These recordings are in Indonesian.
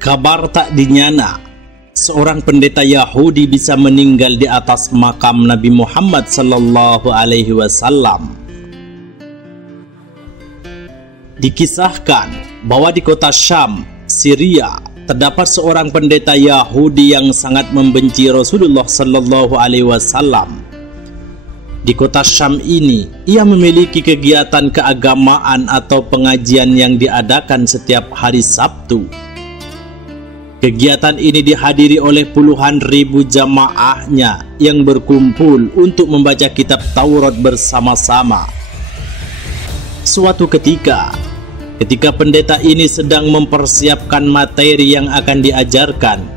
Kabar tak dinyana, seorang pendeta Yahudi bisa meninggal di atas makam Nabi Muhammad sallallahu alaihi wasallam. Dikisahkan bahwa di kota Syam, Syria, terdapat seorang pendeta Yahudi yang sangat membenci Rasulullah sallallahu alaihi wasallam. Di kota Syam ini, ia memiliki kegiatan keagamaan atau pengajian yang diadakan setiap hari Sabtu. Kegiatan ini dihadiri oleh puluhan ribu jamaahnya yang berkumpul untuk membaca kitab Taurat bersama-sama. Suatu ketika pendeta ini sedang mempersiapkan materi yang akan diajarkan,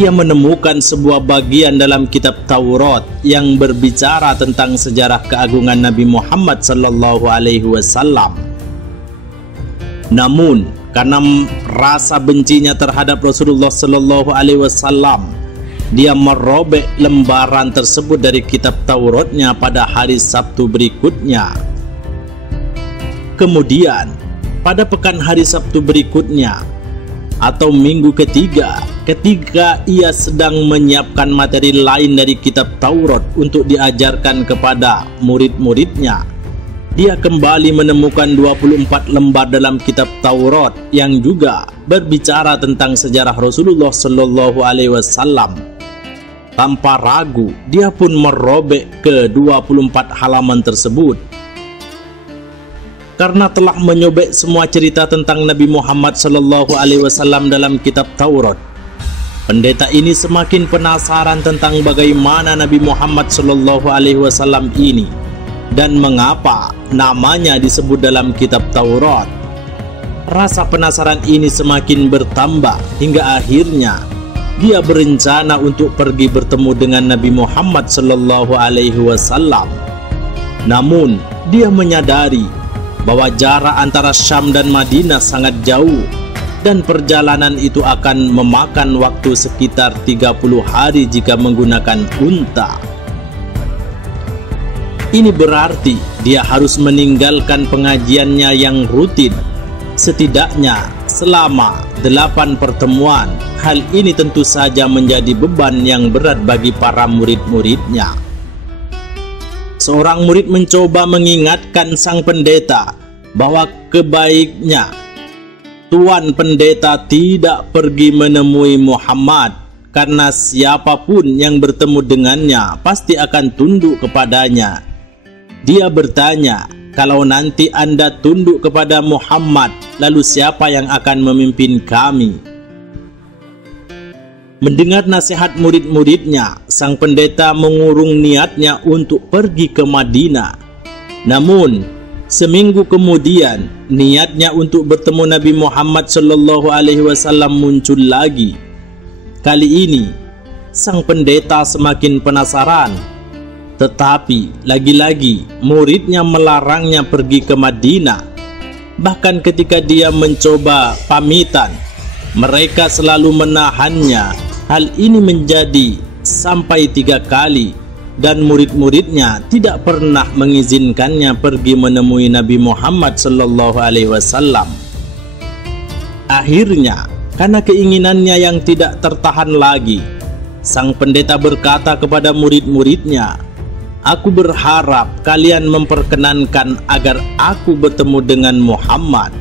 ia menemukan sebuah bagian dalam kitab Taurat yang berbicara tentang sejarah keagungan Nabi Muhammad sallallahu alaihi wasallam. Namun karena rasa bencinya terhadap Rasulullah sallallahu alaihi wasallam, dia merobek lembaran tersebut dari kitab Tauratnya pada hari Sabtu berikutnya. Kemudian pada pekan hari Sabtu berikutnya atau minggu ketiga, ketika ia sedang menyiapkan materi lain dari kitab Taurat untuk diajarkan kepada murid-muridnya, dia kembali menemukan 24 lembar dalam kitab Taurat yang juga berbicara tentang sejarah Rasulullah sallallahu alaihi wasallam. Tanpa ragu, dia pun merobek ke 24 halaman tersebut. Karena telah menyobek semua cerita tentang Nabi Muhammad sallallahu alaihi wasallam dalam kitab Taurat, pendeta ini semakin penasaran tentang bagaimana Nabi Muhammad sallallahu alaihi wasallam ini dan mengapa namanya disebut dalam kitab Taurat. Rasa penasaran ini semakin bertambah hingga akhirnya dia berencana untuk pergi bertemu dengan Nabi Muhammad sallallahu alaihi wasallam. Namun dia menyadari bahwa jarak antara Syam dan Madinah sangat jauh dan perjalanan itu akan memakan waktu sekitar 30 hari jika menggunakan unta. Ini berarti dia harus meninggalkan pengajiannya yang rutin setidaknya selama 8 pertemuan. Hal ini tentu saja menjadi beban yang berat bagi para murid-muridnya. Seorang murid mencoba mengingatkan sang pendeta bahwa kebaiknya Tuan Pendeta tidak pergi menemui Muhammad, karena siapapun yang bertemu dengannya pasti akan tunduk kepadanya. Dia bertanya, kalau nanti Anda tunduk kepada Muhammad, lalu siapa yang akan memimpin kami? Mendengar nasihat murid-muridnya, sang pendeta mengurung niatnya untuk pergi ke Madinah. Namun, seminggu kemudian, niatnya untuk bertemu Nabi Muhammad sallallahu alaihi wasallam muncul lagi. Kali ini, sang pendeta semakin penasaran. Tetapi lagi-lagi muridnya melarangnya pergi ke Madinah. Bahkan ketika dia mencoba pamitan, mereka selalu menahannya. Hal ini menjadi sampai 3 kali dan murid-muridnya tidak pernah mengizinkannya pergi menemui Nabi Muhammad sallallahu alaihi wasallam. Akhirnya, karena keinginannya yang tidak tertahan lagi, sang pendeta berkata kepada murid-muridnya, "Aku berharap kalian memperkenankan agar aku bertemu dengan Muhammad."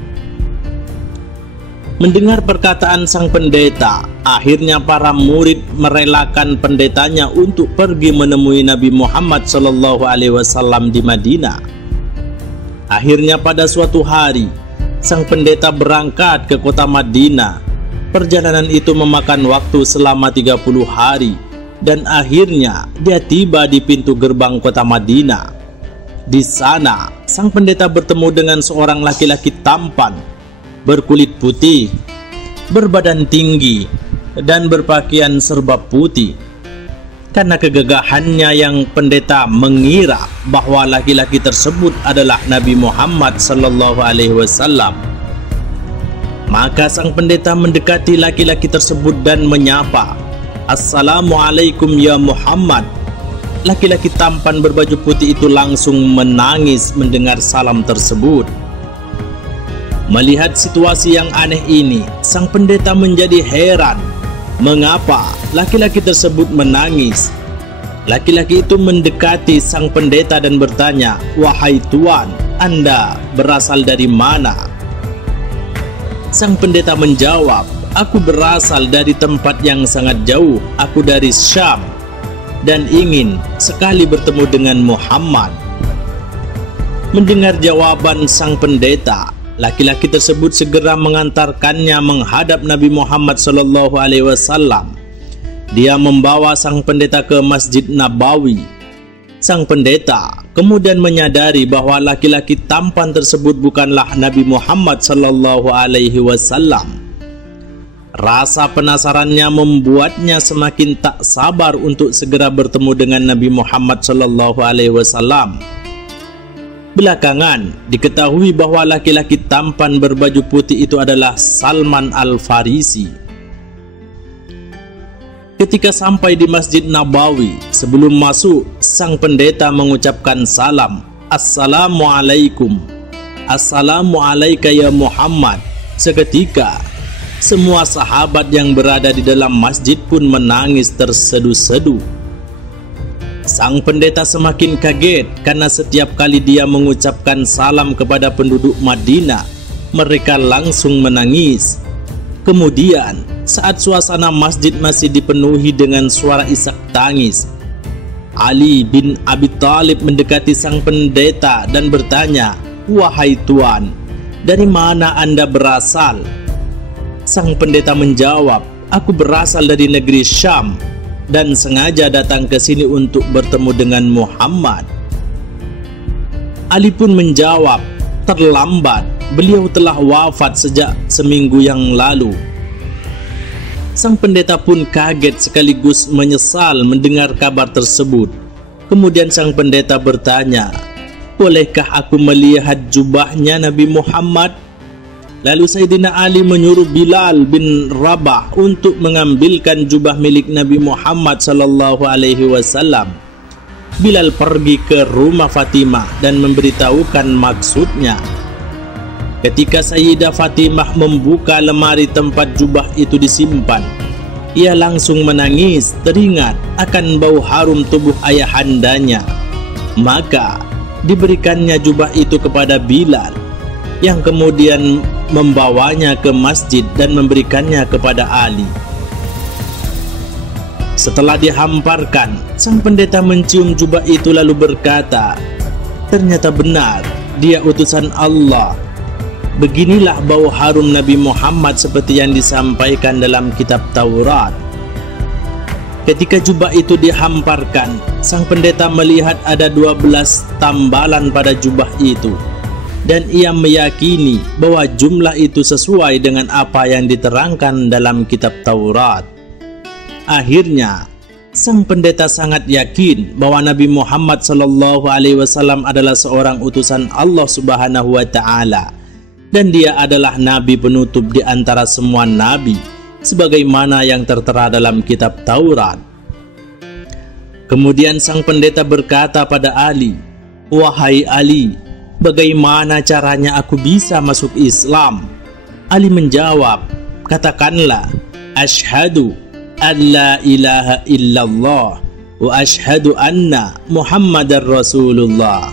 Mendengar perkataan sang pendeta, akhirnya para murid merelakan pendetanya untuk pergi menemui Nabi Muhammad sallallahu alaihi wasallam di Madinah. Akhirnya pada suatu hari, sang pendeta berangkat ke kota Madinah. Perjalanan itu memakan waktu selama 30 hari. Dan akhirnya dia tiba di pintu gerbang kota Madinah. Di sana, sang pendeta bertemu dengan seorang laki-laki tampan, berkulit putih, berbadan tinggi, dan berpakaian serba putih. Karena kegagahannya, yang pendeta mengira bahwa laki-laki tersebut adalah Nabi Muhammad sallallahu alaihi wasallam. Maka sang pendeta mendekati laki-laki tersebut dan menyapa, "Assalamualaikum ya Muhammad." Laki-laki tampan berbaju putih itu langsung menangis mendengar salam tersebut. Melihat situasi yang aneh ini, sang pendeta menjadi heran. Mengapa laki-laki tersebut menangis? Laki-laki itu mendekati sang pendeta dan bertanya, "Wahai Tuan, Anda berasal dari mana?" Sang pendeta menjawab, "Aku berasal dari tempat yang sangat jauh. Aku dari Syam dan ingin sekali bertemu dengan Muhammad." Mendengar jawaban sang pendeta, laki-laki tersebut segera mengantarkannya menghadap Nabi Muhammad SAW. Dia membawa sang pendeta ke Masjid Nabawi. Sang pendeta kemudian menyadari bahwa laki-laki tampan tersebut bukanlah Nabi Muhammad SAW. Rasa penasarannya membuatnya semakin tak sabar untuk segera bertemu dengan Nabi Muhammad SAW. Belakangan diketahui bahwa laki-laki tampan berbaju putih itu adalah Salman Al-Farisi. Ketika sampai di Masjid Nabawi, sebelum masuk, sang pendeta mengucapkan salam, "Assalamualaikum." "Assalamualaikum ya Muhammad." Seketika, semua sahabat yang berada di dalam masjid pun menangis tersedu-sedu. Sang pendeta semakin kaget karena setiap kali dia mengucapkan salam kepada penduduk Madinah, mereka langsung menangis. Kemudian, saat suasana masjid masih dipenuhi dengan suara isak tangis, Ali bin Abi Thalib mendekati sang pendeta dan bertanya, "Wahai Tuan, dari mana Anda berasal?" Sang pendeta menjawab, "Aku berasal dari negeri Syam dan sengaja datang ke sini untuk bertemu dengan Muhammad." Ali pun menjawab, "Terlambat, beliau telah wafat sejak seminggu yang lalu." Sang pendeta pun kaget sekaligus menyesal mendengar kabar tersebut. Kemudian sang pendeta bertanya, "Bolehkah aku melihat jubahnya Nabi Muhammad?" Lalu Sayyidina Ali menyuruh Bilal bin Rabah untuk mengambilkan jubah milik Nabi Muhammad SAW. Bilal pergi ke rumah Fatimah dan memberitahukan maksudnya. Ketika Sayyidah Fatimah membuka lemari tempat jubah itu disimpan, ia langsung menangis teringat akan bau harum tubuh ayahandanya. Maka diberikannya jubah itu kepada Bilal, yang kemudian membawanya ke masjid dan memberikannya kepada Ali. Setelah dihamparkan, sang pendeta mencium jubah itu lalu berkata, "Ternyata benar, dia utusan Allah. Beginilah bau harum Nabi Muhammad seperti yang disampaikan dalam kitab Taurat." Ketika jubah itu dihamparkan, sang pendeta melihat ada 12 tambalan pada jubah itu, dan ia meyakini bahwa jumlah itu sesuai dengan apa yang diterangkan dalam kitab Taurat. Akhirnya, sang pendeta sangat yakin bahwa Nabi Muhammad SAW adalah seorang utusan Allah Subhanahu wa Ta'ala, dan dia adalah nabi penutup di antara semua nabi, sebagaimana yang tertera dalam kitab Taurat. Kemudian sang pendeta berkata pada Ali, "Wahai Ali, bagaimana caranya aku bisa masuk Islam?" Ali menjawab, "Katakanlah, Ashhadu an la ilaha illallah wa ashhadu anna Muhammadar Rasulullah."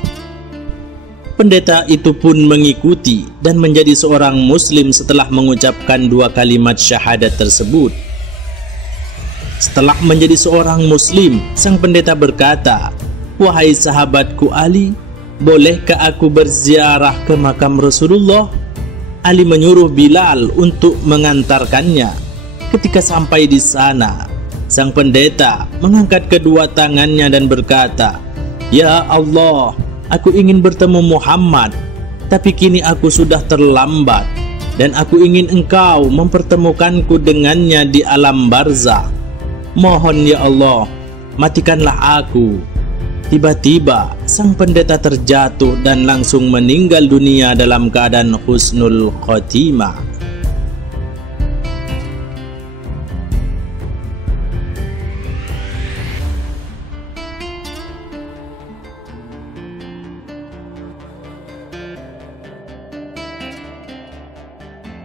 Pendeta itu pun mengikuti dan menjadi seorang muslim setelah mengucapkan 2 kalimat syahadat tersebut. Setelah menjadi seorang muslim, sang pendeta berkata, "Wahai sahabatku Ali, bolehkah aku berziarah ke makam Rasulullah?" Ali menyuruh Bilal untuk mengantarkannya. Ketika sampai di sana, sang pendeta mengangkat kedua tangannya dan berkata, "Ya Allah, aku ingin bertemu Muhammad, tapi kini aku sudah terlambat, dan aku ingin engkau mempertemukanku dengannya di alam barzah. Mohon ya Allah, matikanlah aku." Tiba-tiba sang pendeta terjatuh dan langsung meninggal dunia dalam keadaan husnul khotimah.